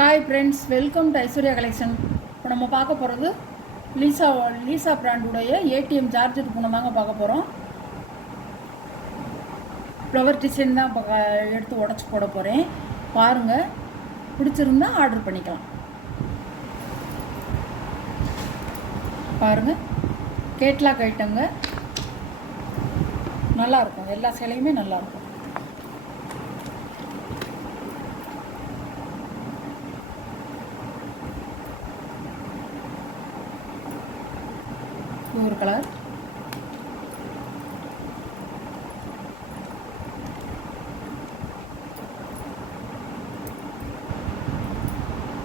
Hi friends, welcome to Aishwarya collection. இப்போ நம்ம பார்க்க போகிறது லீசா பிராண்டுடைய ஏடிஎம் சார்ஜர் பூனை தாங்க பார்க்க போகிறோம். ஃப்ளவர் டிசைன் தான் இப்போ எடுத்து உடச்சி போட போகிறேன். பாருங்கள், பிடிச்சிருந்தா ஆர்டர் பண்ணிக்கலாம். பாருங்கள், கேட்லாக் ஐட்டங்க நல்லாயிருக்கும். எல்லா சிலையுமே நல்லாயிருக்கும். ஒரு கலர்,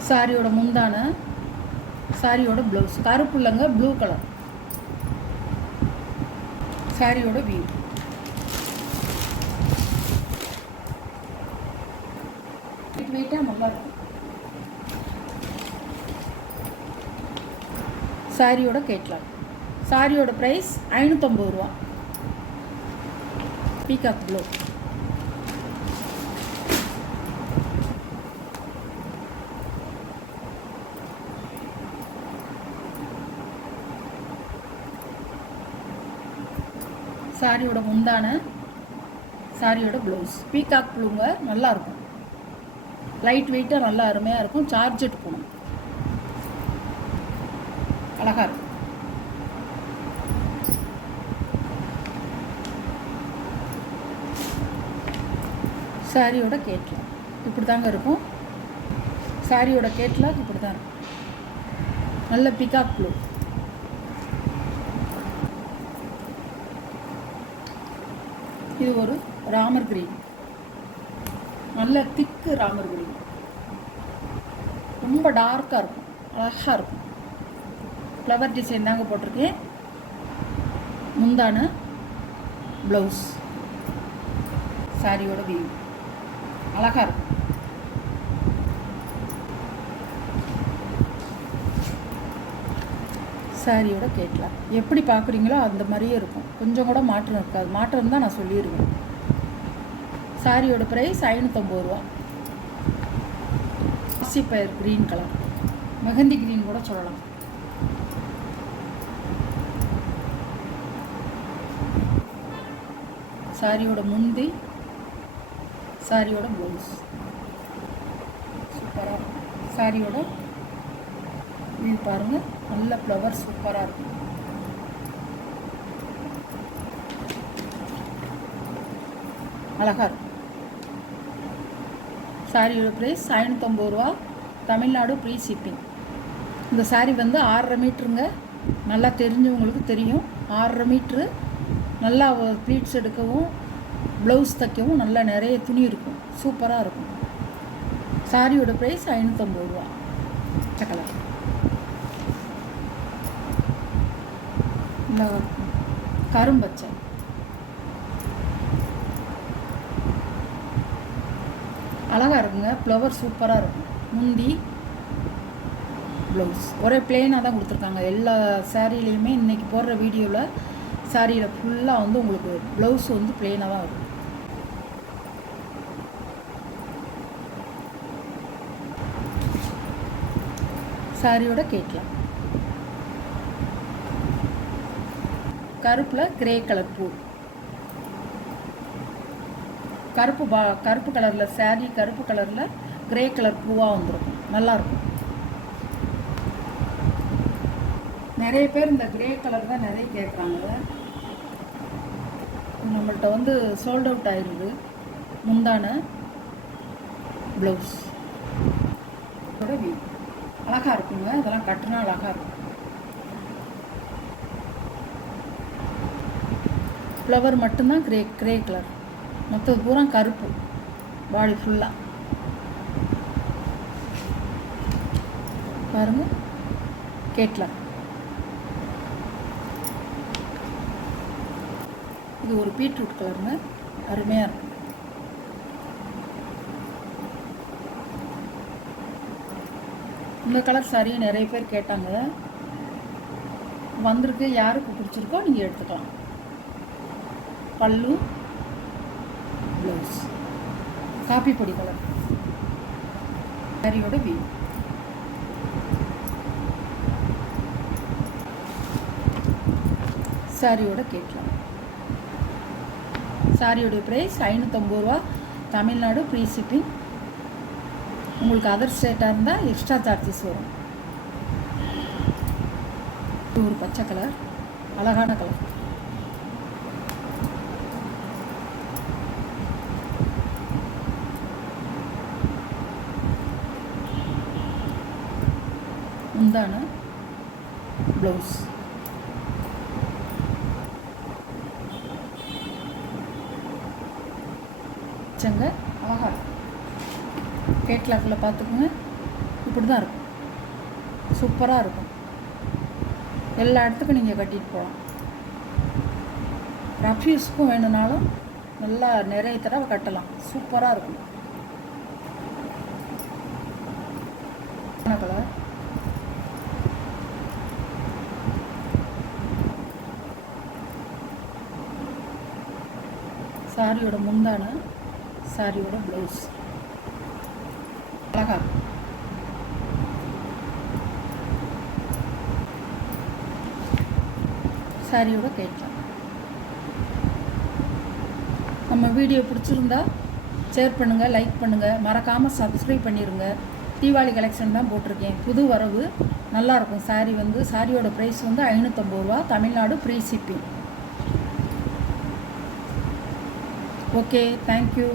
சாரியோட முந்தான, சாரியோட ப்ளவுஸ் கருப்பு இல்லைங்க, ப்ளூ கலர். சாரியோட வியூ வெயிட்டாக நல்லா இருக்கும். சாரியோட கேட்லாக். சாரியோட ப்ரைஸ் 550 ரூபா. Peacock blue. சாரியோட முந்தான, சாரியோட ப்ளவுஸ் பீகாக் ப்ளூங்க. நல்லாயிருக்கும், லைட் வெயிட்டாக நல்லா அருமையாக இருக்கும். சார்ஜெட் போகணும், அழகாக இருக்கும். சாரியோட கேட்லாக் இப்படி தாங்க இருக்கும். சாரியோட கேட்லாக் இப்படி தான் இருக்கும். நல்ல பிகாக் ப்ளூ. இது ஒரு ராமர் கிரீன், நல்ல திக்கு ராமர் கிரீன். ரொம்ப டார்க்காக இருக்கும், அழகாக இருக்கும். ஃப்ளவர் டிசைன் தாங்க போட்டிருக்கேன். முந்தான, ப்ளவுஸ், சாரியோட வியூ அழகாக இருக்கும். சாரியோட கேட்லாக் எப்படி பார்க்குறீங்களோ அந்த மாதிரியே இருக்கும். கொஞ்சம் கூட மாற்றம் இருக்காது. மாற்றம் தான் நான் சொல்லிடுவேன். சாரியோட ப்ரைஸ் 550 ரூபா. பயிர் க்ரீன் கலர், மெஹந்தி க்ரீன் கூட சொல்லலாம். சாரியோட முந்தி, சாரியோட ப்ளவுஸ் சூப்பராக இருக்கும். சாரியோட வியூ பாருங்கள், நல்ல ஃப்ளவர் சூப்பராக இருக்கும். அழகாக இருக்கும். சாரியோட ப்ரைஸ் 550 ரூபா. Tamil Nadu free shipping. இந்த சாரி வந்து 6.5 மீட்டருங்க. நல்லா தெரிஞ்சவங்களுக்கு தெரியும். 6.5 மீட்ரு. நல்லா ப்ளீட்ஸ் எடுக்கவும், ப்ளவுஸ் தைக்கவும் நல்லா நிறைய துணி இருக்கும். சூப்பராக இருக்கும். சாரியோட ப்ரைஸ் 550 ரூபா. கலர் இந்த கரும்பச்சை, அழகாக இருக்குங்க. ஃப்ளவர் சூப்பராக இருக்கும். முந்தி, ப்ளவுஸ் ஒரே பிளெயினாக தான் கொடுத்துருக்காங்க. எல்லா சாரிலையுமே இன்றைக்கி போடுற வீடியோவில் சாரியில் ஃபுல்லாக வந்து உங்களுக்கு ப்ளவுஸ் வந்து பிளெயினாக தான் இருக்கும். சாரியோட கேட்லாக் கருப்பில் கிரே கலர் பூ. கருப்பு கலரில் சாரி, கருப்பு கலரில் கிரே கலர் பூவாக வந்துடும். நல்லாயிருக்கும். நிறைய பேர் இந்த கிரே கலர் தான் நிறைய கேட்குறாங்க. நம்மள்கிட்ட வந்து சோல்ட் அவுட் ஆயிடுது. முந்தான, ப்ளவுஸ் வியூ அழகாக இருக்குங்க. இதெல்லாம் கட்டுனா அழகாக இருக்கும். ஃப்ளவர் மட்டும்தான் கிரே கலர், மற்றது பூரா கருப்பு. பாடி ஃபுல்லாக பாருங்கள். கேட்லாக் இது ஒரு பீட்ரூட் கலருங்க. அருமையாக இருக்கும். இந்த கலர் சாரியை நிறைய பேர் கேட்டாங்க. வந்திருக்கு, யாருக்கு பிடிச்சிருக்கோ நீங்கள் எடுத்துக்கலாம். பல்லு, ப்ளவுஸ் காப்பி பொடி கலர். சாரியோட வியூ. சாரியோட கேட்கலாம். சாரியோடைய ப்ரைஸ் 550 ரூபா. Tamil Nadu free shipping. உங்களுக்கு அதர் ஸ்டேட்டாக இருந்தால் எக்ஸ்ட்ரா சார்ஜஸ் வரும். ஒரு பச்சை கலர், அழகான கலர். முந்தான ப்ளவுஸ். வச்சங்க அழகாக இருக்கும். கேட்லாக்கில் பார்த்துக்குங்க. இப்படி தான் இருக்கும். சூப்பராக இருக்கும். எல்லா இடத்துக்கும் நீங்கள் கட்டிட்டு போகலாம். ரஃப்யூஸ்க்கும் வேணுனாலும் நல்லா நிறைய தடவை கட்டலாம். சூப்பராக இருக்கும். கலர். சாரியோட முந்தான, சாரியோட ப்ளவுஸ் அழகா இருக்கும். சாரியோட கேட்கலாம். நம்ம வீடியோ பிடிச்சிருந்தா ஷேர் பண்ணுங்கள், லைக் பண்ணுங்கள், மறக்காமல் சப்ஸ்கிரைப் பண்ணிடுங்க. தீபாவளி கலெக்ஷன் தான் போட்டிருக்கேன், புது வரவு. நல்லாயிருக்கும். சாரியோட ப்ரைஸ் வந்து 550 ரூபா. Tamil Nadu free shipping. Okay, thank you.